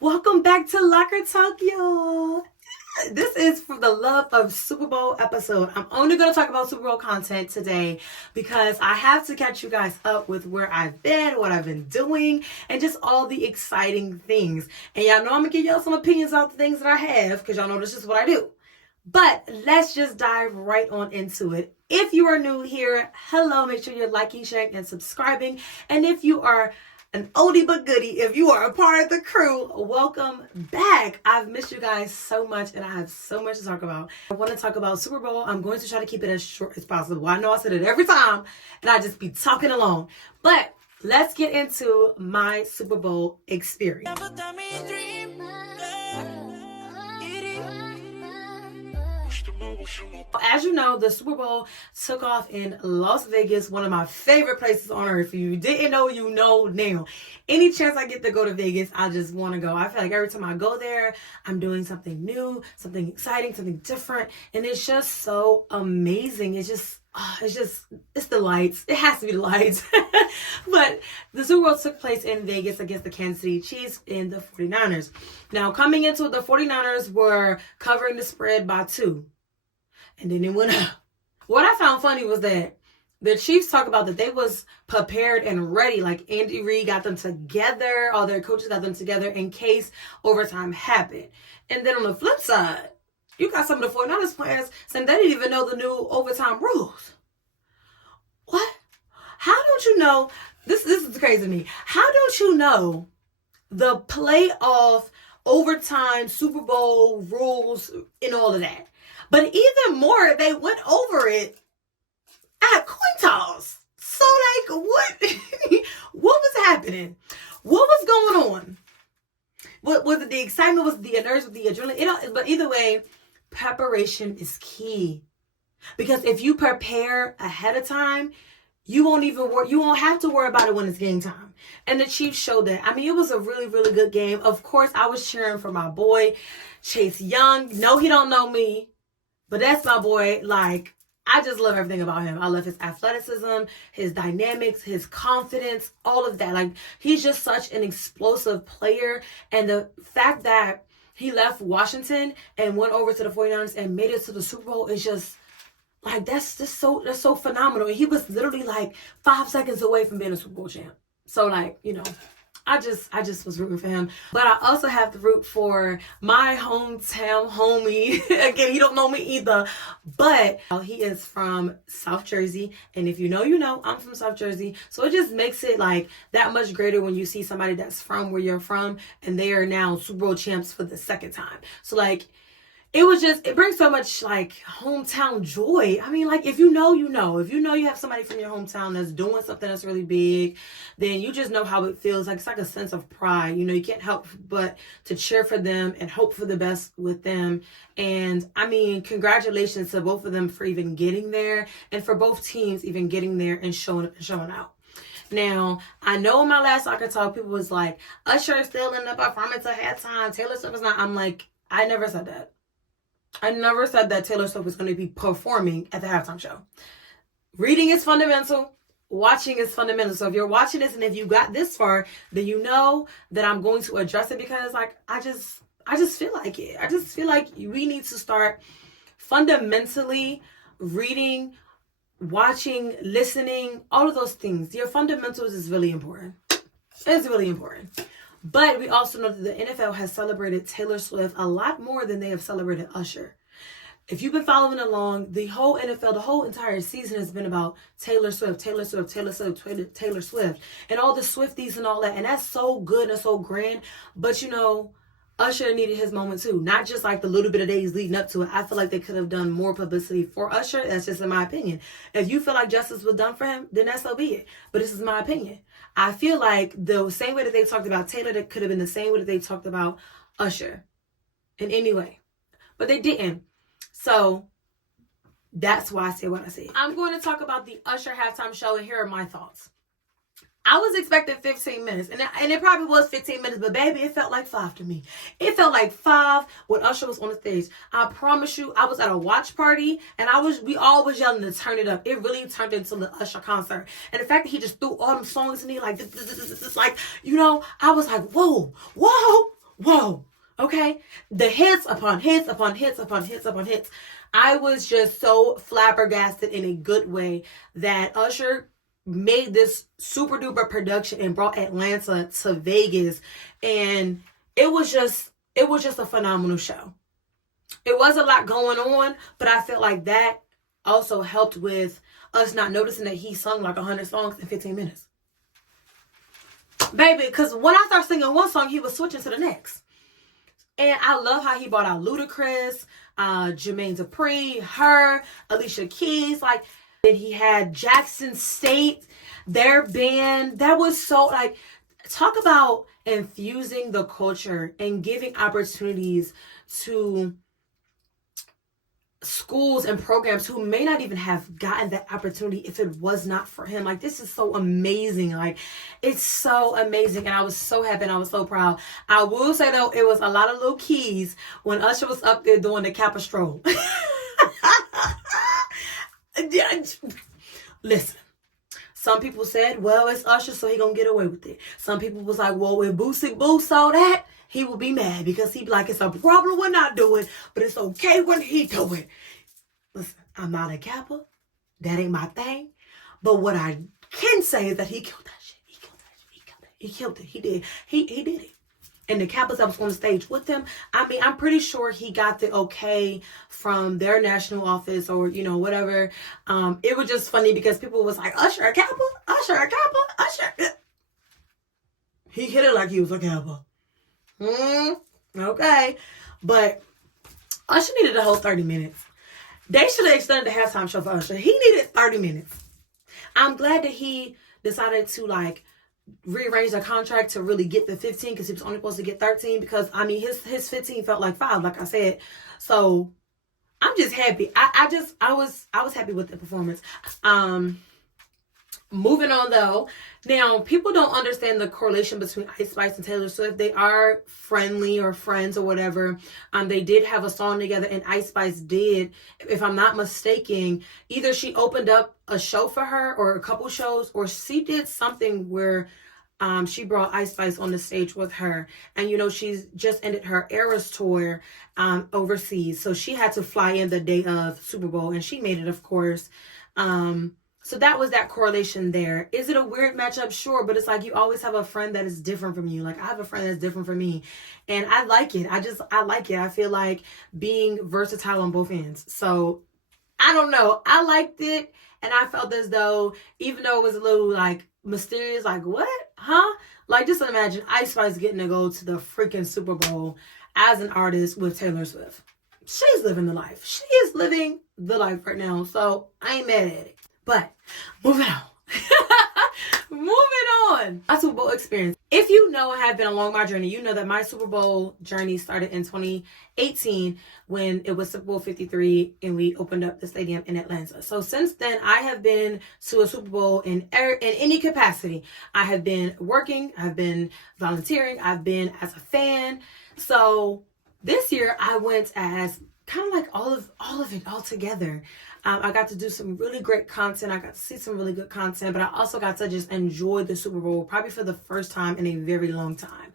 Welcome back to Locker Tokyo. This is for the love of Super Bowl episode. I'm only going to talk about Super Bowl content today because I have to catch you guys up with where I've been, what I've been doing, and just all the exciting things. And y'all know I'm going to give y'all some opinions about the things that I have because y'all know this is what I do. But let's just dive right on into it. If you are new here, hello, make sure you're liking, sharing, and subscribing. And if you are an oldie but goodie, if you are a part of the crew, welcome back. I've missed you guys so much and I have so much to talk about. I want to talk about Super Bowl. I'm going to try to keep it as short as possible. I know I said it every time and I just be talking along. But let's get into my Super Bowl experience. As you know, the Super Bowl took off in Las Vegas, one of my favorite places on earth. If you didn't know, you know now. Any chance I get to go to Vegas, I just want to go. I feel like every time I go there, I'm doing something new, something exciting, something different. And it's just so amazing. It's the lights. It has to be the lights. But the Super Bowl took place in Vegas against the Kansas City Chiefs and the 49ers. Now, coming into it, the 49ers were covering the spread by 2. And then it went up. What I found funny was that the Chiefs talk about that they was prepared and ready. Like Andy Reid got them together. All their coaches got them together in case overtime happened. And then on the flip side, you got some of the 49ers players saying they didn't even know the new overtime rules. What? How don't you know? This is crazy to me. How don't you know the playoff overtime Super Bowl rules and all of that? But even more, they went over it at coin toss. So, like, what was happening? What was going on? What was it? The excitement, was the inertia, the adrenaline? But either way, preparation is key. Because if you prepare ahead of time, you won't have to worry about it when it's game time. And the Chiefs showed that. I mean, it was a really, really good game. Of course, I was cheering for my boy, Chase Young. No, he don't know me. But that's my boy. Like, I just love everything about him. I love his athleticism, his dynamics, his confidence, all of that. Like, he's just such an explosive player. And the fact that he left Washington and went over to the 49ers and made it to the Super Bowl is just, like, that's so phenomenal. And he was literally, like, 5 seconds away from being a Super Bowl champ. So, like, you know, I just was rooting for him. But I also have to root for my hometown homie. Again, he don't know me either. But he is from South Jersey. And if you know, you know, I'm from South Jersey. So it just makes it like that much greater when you see somebody that's from where you're from and they are now Super Bowl champs for the second time. So like, it brings so much like hometown joy. I mean, like if you know, you know. If you know you have somebody from your hometown that's doing something that's really big, then you just know how it feels. Like it's like a sense of pride. You know, you can't help but to cheer for them and hope for the best with them. And I mean, congratulations to both of them for even getting there and for both teams even getting there and showing out. Now, I know in my last Soccer Talk, people was like, Usher is still in the performance at halftime. Taylor Swift is not. I'm like, I never said that. I never said that Taylor Swift was going to be performing at the halftime show. Reading is fundamental. Watching is fundamental. So if you're watching this and if you got this far, then you know that I'm going to address it because like I just feel like it. I just feel like we need to start fundamentally reading, watching, listening, all of those things. Your fundamentals is really important. It's really important. But we also know that the NFL has celebrated Taylor Swift a lot more than they have celebrated Usher. If you've been following along, the whole NFL, the whole entire season has been about Taylor Swift, Taylor Swift, Taylor Swift, Taylor Swift, and all the Swifties and all that. And that's so good and so grand. But, you know, Usher needed his moment too. Not just like the little bit of days leading up to it. I feel like they could have done more publicity for Usher. That's just in my opinion. If you feel like justice was done for him, then that's so be it. But this is my opinion. I feel like the same way that they talked about Taylor, that could have been the same way that they talked about Usher in any way. But they didn't. So that's why I say what I say. I'm going to talk about the Usher halftime show and here are my thoughts. I was expecting 15 minutes, and it probably was 15 minutes, but baby, it felt like 5 to me. It felt like 5 when Usher was on the stage. I promise you, I was at a watch party, and we all was yelling to turn it up. It really turned into the Usher concert. And the fact that he just threw all them songs in me, like, this, like, you know, I was like, whoa, whoa, okay? The hits upon hits upon hits upon hits upon hits. I was just so flabbergasted in a good way that Usher made this super duper production and brought Atlanta to Vegas, and it was just a phenomenal show. It was a lot going on, but I felt like that also helped with us not noticing that he sung like 100 songs in 15 minutes. Baby, because when I started singing one song, he was switching to the next. And I love how he brought out Ludacris, Jermaine Dupri, her, Alicia Keys. Like, and he had Jackson State, their band. That was so, like, talk about infusing the culture and giving opportunities to schools and programs who may not even have gotten that opportunity if it was not for him. Like, this is so amazing. Like, it's so amazing, and I was so happy and I was so proud. I will say though, it was a lot of little keys when Usher was up there doing the Capistrol. Listen, some people said, well, it's Usher, so he gonna get away with it. Some people was like, well, if Boosie Boo saw that, he would be mad because he'd be like, it's a problem when I do it, but it's okay when he do it. Listen, I'm not a Kappa. That ain't my thing. But what I can say is that he killed that shit. He killed that shit. He killed it. He killed it. He did. He did it. And the Kappas that was on the stage with him, I mean, I'm pretty sure he got the okay from their national office or, you know, whatever. It was just funny because people was like, Usher a Kappa? Usher a Kappa? Usher. He hit it like he was a Kappa. Okay. But Usher needed a whole 30 minutes. They should have extended the halftime show for Usher. He needed 30 minutes. I'm glad that he decided to, like, rearrange the contract to really get the 15 because he was only supposed to get 13 because, I mean, his 15 felt like 5, like I said. So I'm just happy. I was happy with the performance. Moving on though, now people don't understand the correlation between Ice Spice and Taylor Swift. They are friendly or friends or whatever. They did have a song together, and Ice Spice did, if I'm not mistaken, either she opened up a show for her or a couple shows, or she did something where she brought Ice Spice on the stage with her. And you know, she's just ended her Eras tour overseas, so she had to fly in the day of Super Bowl, and she made it, of course. So that was that correlation there. Is it a weird matchup? Sure, but it's like you always have a friend that is different from you. Like, I have a friend that's different from me, and I like it. I like it. I feel like being versatile on both ends. So I don't know. I liked it, and I felt as though, even though it was a little like mysterious, like, what? Huh? Like, just imagine Ice Spice getting to go to the freaking Super Bowl as an artist with Taylor Swift. She's living the life. She is living the life right now. So I ain't mad at it. But moving on. Moving on. My Super Bowl experience. If you know and have been along my journey, you know that my Super Bowl journey started in 2018 when it was Super Bowl 53 and we opened up the stadium in Atlanta. So since then, I have been to a Super Bowl in any capacity. I have been working, I've been volunteering, I've been as a fan. So this year I went as kind of like all of it all together. I got to do some really great content. I got to see some really good content, but I also got to just enjoy the Super Bowl probably for the first time in a very long time.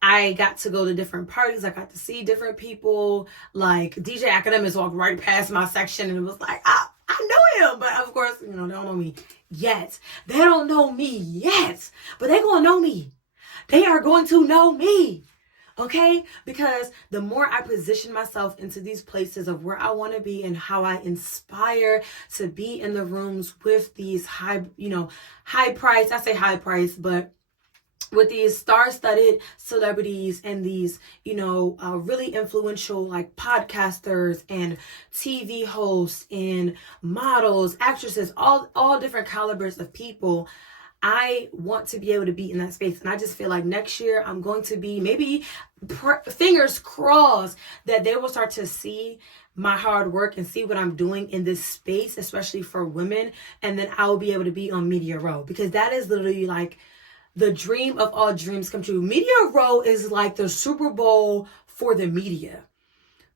I got to go to different parties. I got to see different people. Like, DJ Academics walked right past my section and it was like, I know him. But of course, you know, they don't know me yet. They don't know me yet, but they're going to know me. They are going to know me. Okay? Because the more I position myself into these places of where I want to be and how I inspire to be in the rooms with these high price, I say high price, but with these star-studded celebrities and these, really influential like podcasters and TV hosts and models, actresses, all different calibers of people, I want to be able to be in that space. And I just feel like next year I'm going to be, maybe fingers crossed, that they will start to see my hard work and see what I'm doing in this space, especially for women. And then I will be able to be on Media Row, because that is literally like the dream of all dreams come true. Media Row is like the Super Bowl for the media.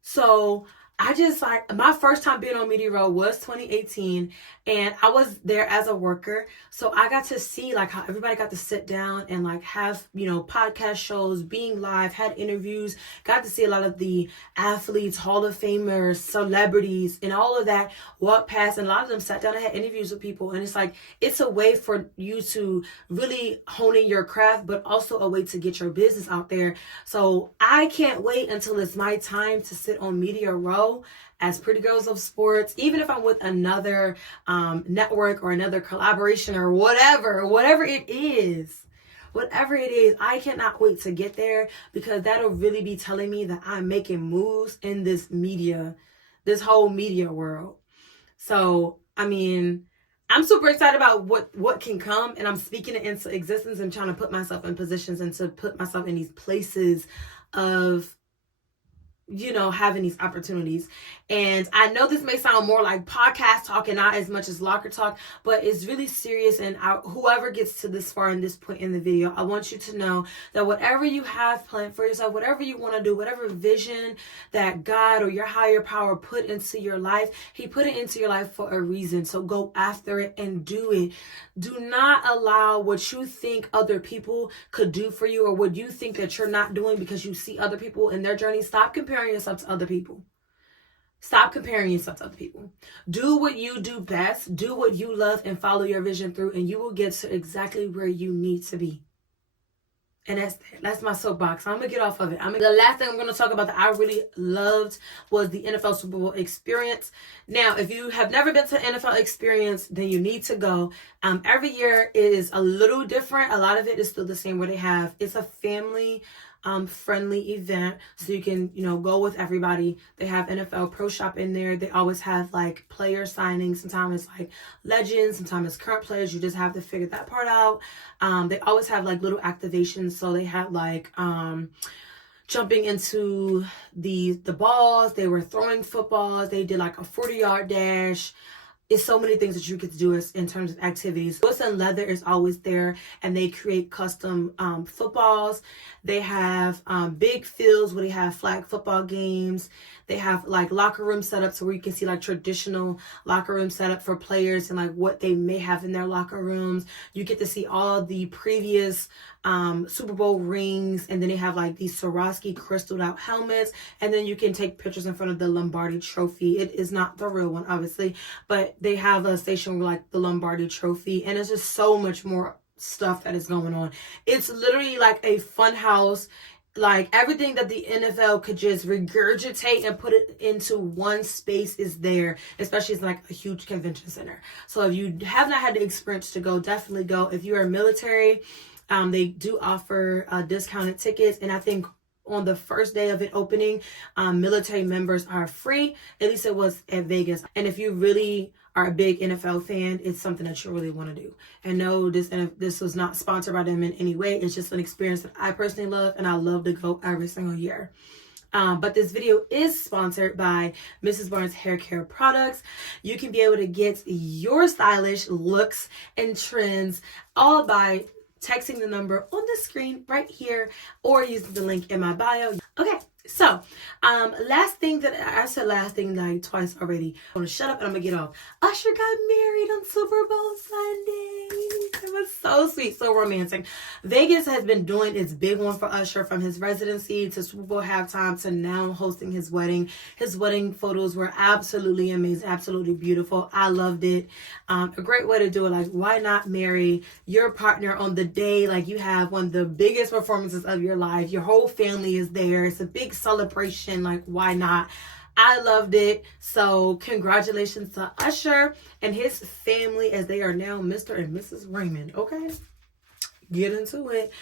So I just like, my first time being on Media Row was 2018, and I was there as a worker. So I got to see like how everybody got to sit down and like have, podcast shows, being live, had interviews, got to see a lot of the athletes, Hall of Famers, celebrities, and all of that walk past. And a lot of them sat down and had interviews with people. And it's like, it's a way for you to really hone in your craft, but also a way to get your business out there. So I can't wait until it's my time to sit on Media Row as Pretty Girls of Sports, even if I'm with another network or another collaboration or whatever it is, I cannot wait to get there, because that'll really be telling me that I'm making moves in this whole media world. So, I mean, I'm super excited about what can come, and I'm speaking it into existence and trying to put myself in positions and to put myself in these places of having these opportunities. And I know this may sound more like podcast talk and not as much as locker talk, but it's really serious. And whoever gets to this far in this point in the video, I want you to know that whatever you have planned for yourself, whatever you want to do, whatever vision that God or your higher power put into your life, he put it into your life for a reason. So go after it and do it. Do not allow what you think other people could do for you, or what you think that you're not doing because you see other people in their journey. Stop comparing yourself to other people. Stop comparing yourself to other people. Do what you do best. Do what you love and follow your vision through, and you will get to exactly where you need to be. And that's my soapbox. I'm going to get off of it. The last thing I'm going to talk about that I really loved was the NFL Super Bowl experience. Now, if you have never been to an NFL experience, then you need to go. Every year is a little different. A lot of it is still the same where it's a family friendly event, so you can go with everybody. They have NFL Pro Shop in there. They always have like player signings. Sometimes it's like legends, sometimes it's current players. You just have to figure that part out. They always have like little activations, so they had like jumping into the balls. They were throwing footballs. They did like a 40-yard dash. It's so many things that you get to do in terms of activities. Wilson Leather is always there, and they create custom footballs. They have big fields where they have flag football games. They have like locker room setups where you can see like traditional locker room setup for players and like what they may have in their locker rooms. You get to see all the previous Super Bowl rings, and then they have like these Swarovski crystalled out helmets, and then you can take pictures in front of the Lombardi trophy. It is not the real one, obviously, but they have a station with like the Lombardi trophy, and it's just so much more stuff that is going on. It's literally like a fun house. Like everything that the NFL could just regurgitate and put it into one space is there, especially it's like a huge convention center. So if you have not had the experience to go, definitely go. If you are military, they do offer discounted tickets, and I think on the first day of it opening, military members are free. At least it was at Vegas. And if you really are a big NFL fan, it's something that you really want to do. And no, this was not sponsored by them in any way. It's just an experience that I personally love, and I love to go every single year. But this video is sponsored by Mrs. Barnes Hair Care Products. You can be able to get your stylish looks and trends all by texting the number on the screen right here or using the link in my bio. Okay, so last thing that I said like twice already. I'm gonna shut up and I'm gonna get off. Usher got married on Super Bowl Sunday. It was so sweet, so romantic. Vegas has been doing its big one for Usher, from his residency to Super Bowl halftime to now hosting his wedding. His wedding photos were absolutely amazing, absolutely beautiful. I loved it. A great way to do it. Like, why not marry your partner on the day like you have one of the biggest performances of your life? Your whole family is there. It's a big celebration. Like, why not? I loved it. So congratulations to Usher and his family, as they are now Mr. and Mrs. Raymond. Okay, get into it.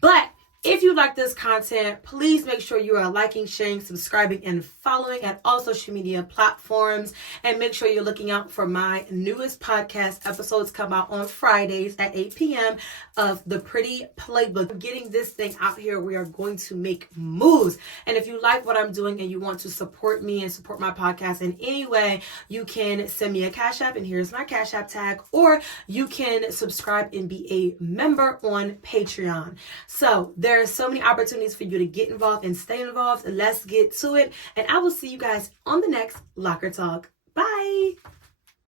But if you like this content, please make sure you are liking, sharing, subscribing, and following at all social media platforms. And make sure you're looking out for my newest podcast episodes come out on Fridays at 8 p.m. of the Pretty Playbook. Getting this thing out here, we are going to make moves. And if you like what I'm doing and you want to support me and support my podcast in any way, you can send me a Cash App, and here's my Cash App tag, or you can subscribe and be a member on Patreon. So there There are so many opportunities for you to get involved and stay involved. Let's get to it. And I will see you guys on the next Locker Talk. Bye.